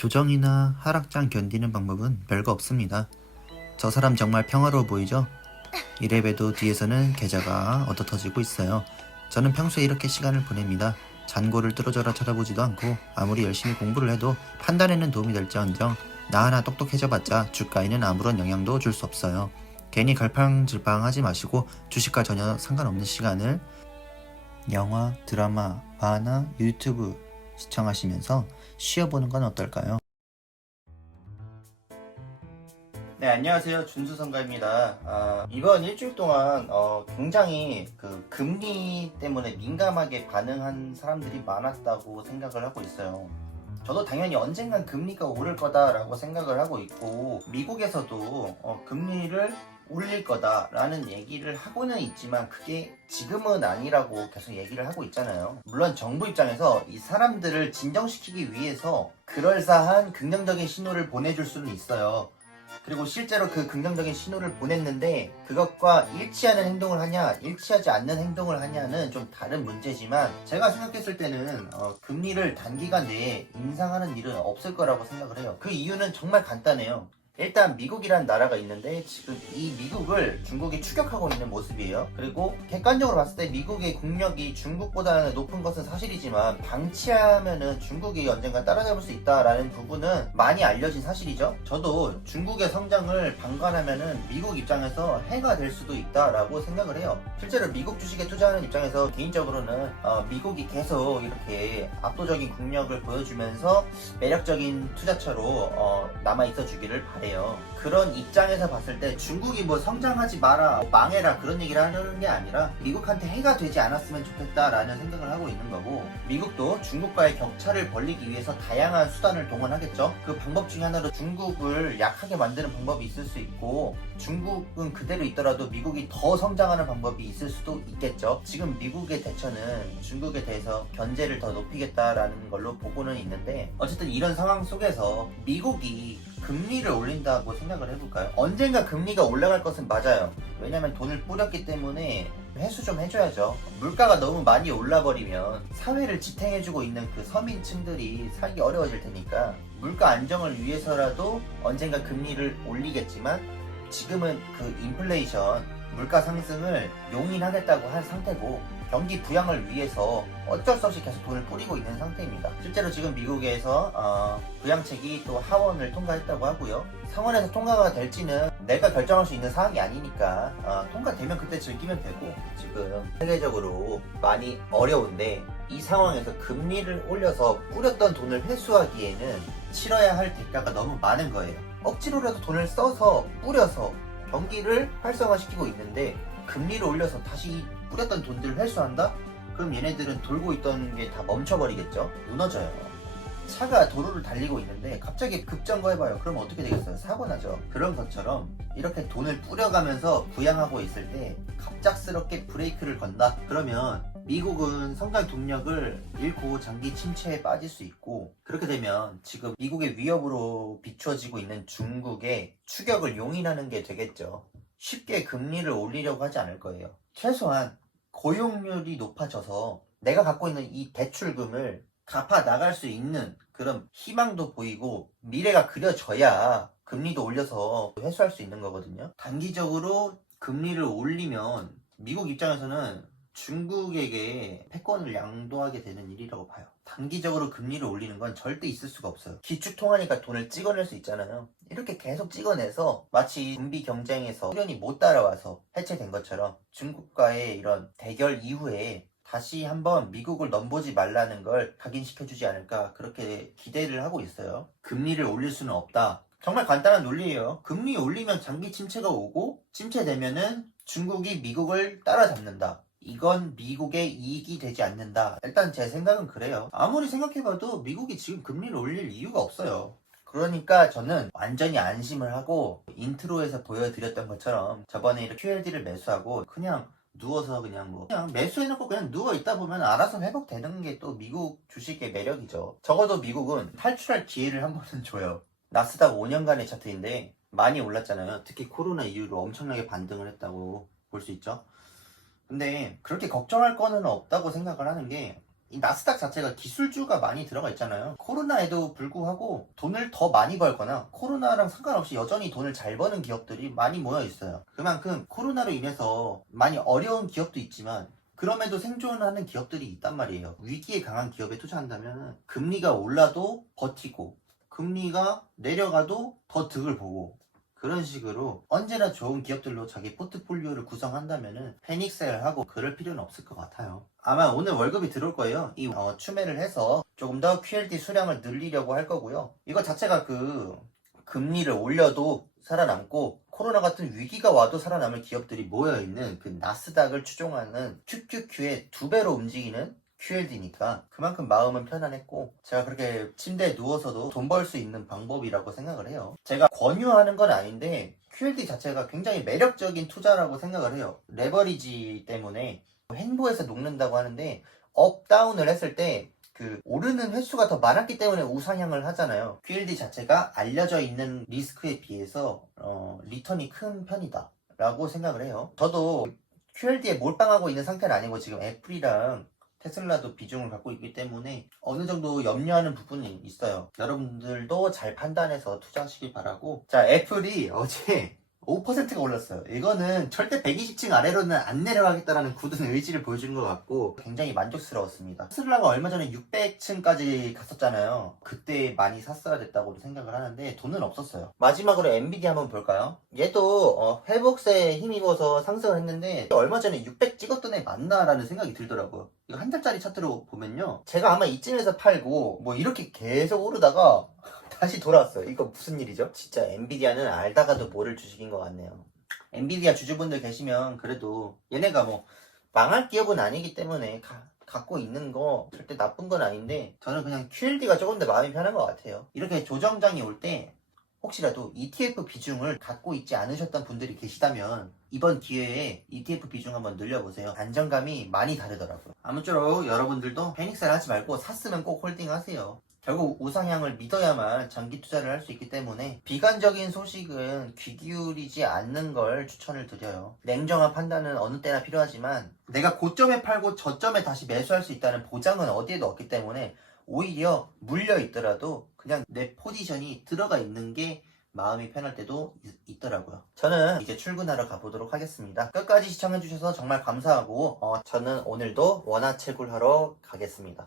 조정이나 하락장 견디는 방법은 별거 없습니다. 저 사람 정말 평화로워 보이죠? 이래봬도 뒤에서는 계좌가 얻어터지고 있어요. 저는 평소에 이렇게 시간을 보냅니다. 잔고를 뚫어져라 쳐다보지도 않고 아무리 열심히 공부를 해도 판단에는 도움이 될지언정 나 하나 똑똑해져봤자 주가에는 아무런 영향도 줄 수 없어요. 괜히 갈팡질팡하지 마시고 주식과 전혀 상관없는 시간을 영화, 드라마, 만화, 유튜브 시청하시면서 쉬어보는 건 어떨까요? 네, 안녕하세요. 준수성가입니다. 이번 일주일 동안 굉장히 그 금리 때문에 민감하게 반응한 사람들이 많았다고 생각을 하고 있어요. 저도 당연히 언젠간 금리가 오를 거다라고 생각을 하고 있고, 미국에서도 금리를 올릴 거다라는 얘기를 하고는 있지만 그게 지금은 아니라고 계속 얘기를 하고 있잖아요. 물론 정부 입장에서 이 사람들을 진정시키기 위해서 그럴싸한 긍정적인 신호를 보내줄 수는 있어요. 그리고 실제로 그 긍정적인 신호를 보냈는데 그것과 일치하는 행동을 하냐 일치하지 않는 행동을 하냐는 좀 다른 문제지만, 제가 생각했을 때는 금리를 단기간 내에 인상하는 일은 없을 거라고 생각을 해요. 그 이유는 정말 간단해요. 일단 미국이라는 나라가 있는데 지금 이 미국을 중국이 추격하고 있는 모습이에요. 그리고 객관적으로 봤을 때 미국의 국력이 중국보다는 높은 것은 사실이지만 방치하면은 중국이 언젠가 따라잡을 수 있다라는 부분은 많이 알려진 사실이죠. 저도 중국의 성장을 방관하면은 미국 입장에서 해가 될 수도 있다라고 생각을 해요. 실제로 미국 주식에 투자하는 입장에서 개인적으로는 미국이 계속 이렇게 압도적인 국력을 보여주면서 매력적인 투자처로 남아있어 주기를 바래요. 그런 입장에서 봤을 때 중국이 뭐 성장하지 마라, 망해라 그런 얘기를 하는 게 아니라 미국한테 해가 되지 않았으면 좋겠다라는 생각을 하고 있는 거고, 미국도 중국과의 격차를 벌리기 위해서 다양한 수단을 동원하겠죠. 그 방법 중에 하나로 중국을 약하게 만드는 방법이 있을 수 있고, 중국은 그대로 있더라도 미국이 더 성장하는 방법이 있을 수도 있겠죠. 지금 미국의 대처는 중국에 대해서 견제를 더 높이겠다라는 걸로 보고는 있는데, 어쨌든 이런 상황 속에서 미국이 금리를 올린다고 생각을 해볼까요? 언젠가 금리가 올라갈 것은 맞아요. 왜냐면 돈을 뿌렸기 때문에 회수 좀 해줘야죠. 물가가 너무 많이 올라버리면 사회를 지탱해주고 있는 그 서민층들이 살기 어려워질 테니까 물가 안정을 위해서라도 언젠가 금리를 올리겠지만, 지금은 그 인플레이션, 물가 상승을 용인하겠다고 한 상태고 경기 부양을 위해서 어쩔 수 없이 계속 돈을 뿌리고 있는 상태입니다. 실제로 지금 미국에서 부양책이 또 하원을 통과했다고 하고요. 상원에서 통과가 될지는 내가 결정할 수 있는 사항이 아니니까 통과되면 그때 즐기면 되고, 지금 세계적으로 많이 어려운데 이 상황에서 금리를 올려서 뿌렸던 돈을 회수하기에는 치러야 할 대가가 너무 많은 거예요. 억지로라도 돈을 써서 뿌려서 경기를 활성화시키고 있는데 금리를 올려서 다시 뿌렸던 돈들을 회수한다? 그럼 얘네들은 돌고 있던 게 다 멈춰버리겠죠? 무너져요. 차가 도로를 달리고 있는데 갑자기 급정거 해봐요. 그럼 어떻게 되겠어요? 사고 나죠. 그런 것처럼 이렇게 돈을 뿌려가면서 부양하고 있을 때 갑작스럽게 브레이크를 건다? 그러면 미국은 성장 동력을 잃고 장기 침체에 빠질 수 있고, 그렇게 되면 지금 미국의 위협으로 비추어지고 있는 중국의 추격을 용인하는 게 되겠죠. 쉽게 금리를 올리려고 하지 않을 거예요. 최소한 고용률이 높아져서 내가 갖고 있는 이 대출금을 갚아 나갈 수 있는 그런 희망도 보이고 미래가 그려져야 금리도 올려서 회수할 수 있는 거거든요. 단기적으로 금리를 올리면 미국 입장에서는 중국에게 패권을 양도하게 되는 일이라고 봐요. 단기적으로 금리를 올리는 건 절대 있을 수가 없어요. 기축통화니까 돈을 찍어낼 수 있잖아요. 이렇게 계속 찍어내서 마치 군비 경쟁에서 소련이 못 따라와서 해체된 것처럼 중국과의 이런 대결 이후에 다시 한번 미국을 넘보지 말라는 걸 각인시켜주지 않을까, 그렇게 기대를 하고 있어요. 금리를 올릴 수는 없다. 정말 간단한 논리예요. 금리 올리면 장기 침체가 오고, 침체되면은 중국이 미국을 따라잡는다. 이건 미국의 이익이 되지 않는다. 일단 제 생각은 그래요. 아무리 생각해봐도 미국이 지금 금리를 올릴 이유가 없어요. 그러니까 저는 완전히 안심을 하고 인트로에서 보여드렸던 것처럼 저번에 이렇게 QLD를 매수하고 그냥 누워서 그냥 매수해놓고 그냥 누워있다 보면 알아서 회복되는 게 또 미국 주식의 매력이죠. 적어도 미국은 탈출할 기회를 한 번은 줘요. 나스닥 5년간의 차트인데 많이 올랐잖아요. 특히 코로나 이후로 엄청나게 반등을 했다고 볼 수 있죠. 근데 그렇게 걱정할 거는 없다고 생각을 하는 게, 이 나스닥 자체가 기술주가 많이 들어가 있잖아요. 코로나에도 불구하고 돈을 더 많이 벌거나 코로나랑 상관없이 여전히 돈을 잘 버는 기업들이 많이 모여 있어요. 그만큼 코로나로 인해서 많이 어려운 기업도 있지만 그럼에도 생존하는 기업들이 있단 말이에요. 위기에 강한 기업에 투자한다면 금리가 올라도 버티고 금리가 내려가도 더 득을 보고 그런 식으로 언제나 좋은 기업들로 자기 포트폴리오를 구성한다면은 패닉셀하고 그럴 필요는 없을 것 같아요. 아마 오늘 월급이 들어올 거예요. 이 추매를 해서 조금 더 QLD 수량을 늘리려고 할 거고요. 이거 자체가 금리를 올려도 살아남고 코로나 같은 위기가 와도 살아남을 기업들이 모여있는 그 나스닥을 추종하는 QQQ의 2배로 움직이는 QLD니까 그만큼 마음은 편안했고 제가 그렇게 침대에 누워서도 돈 벌 수 있는 방법이라고 생각을 해요. 제가 권유하는 건 아닌데 QLD 자체가 굉장히 매력적인 투자라고 생각을 해요. 레버리지 때문에 횡보해서 녹는다고 하는데 업 다운을 했을 때 오르는 횟수가 더 많았기 때문에 우상향을 하잖아요. QLD 자체가 알려져 있는 리스크에 비해서 리턴이 큰 편이다 라고 생각을 해요. 저도 QLD에 몰빵하고 있는 상태는 아니고 지금 애플이랑 테슬라도 비중을 갖고 있기 때문에 어느 정도 염려하는 부분이 있어요. 여러분들도 잘 판단해서 투자하시길 바라고. 자, 애플이 어제 5%가 올랐어요. 이거는 절대 120층 아래로는 안 내려가겠다라는 굳은 의지를 보여준 것 같고 굉장히 만족스러웠습니다. 테슬라가 얼마 전에 600층까지 갔었잖아요. 그때 많이 샀어야 됐다고 생각을 하는데 돈은 없었어요. 마지막으로 엔비디아 한번 볼까요? 얘도 회복세에 힘입어서 상승을 했는데 얼마 전에 600 찍었던 애 맞나라는 생각이 들더라고요. 이거 한 달짜리 차트로 보면요. 제가 아마 이쯤에서 팔고 뭐 이렇게 계속 오르다가 다시 돌아왔어요. 이거 무슨 일이죠? 진짜 엔비디아는 알다가도 모를 주식인 것 같네요. 엔비디아 주주분들 계시면 그래도 얘네가 뭐 망할 기업은 아니기 때문에 갖고 있는 거 절대 나쁜 건 아닌데 저는 그냥 QLD가 조금 더 마음이 편한 것 같아요. 이렇게 조정장이 올 때 혹시라도 ETF 비중을 갖고 있지 않으셨던 분들이 계시다면 이번 기회에 ETF 비중 한번 늘려보세요. 안정감이 많이 다르더라고요. 아무쪼록 여러분들도 패닉셀 하지 말고 샀으면 꼭 홀딩 하세요. 결국 우상향을 믿어야만 장기 투자를 할 수 있기 때문에 비관적인 소식은 귀 기울이지 않는 걸 추천을 드려요. 냉정한 판단은 어느 때나 필요하지만 내가 고점에 팔고 저점에 다시 매수할 수 있다는 보장은 어디에도 없기 때문에 오히려 물려 있더라도 그냥 내 포지션이 들어가 있는 게 마음이 편할 때도 있더라고요. 저는 이제 출근하러 가보도록 하겠습니다. 끝까지 시청해주셔서 정말 감사하고 저는 오늘도 원화채굴하러 가겠습니다.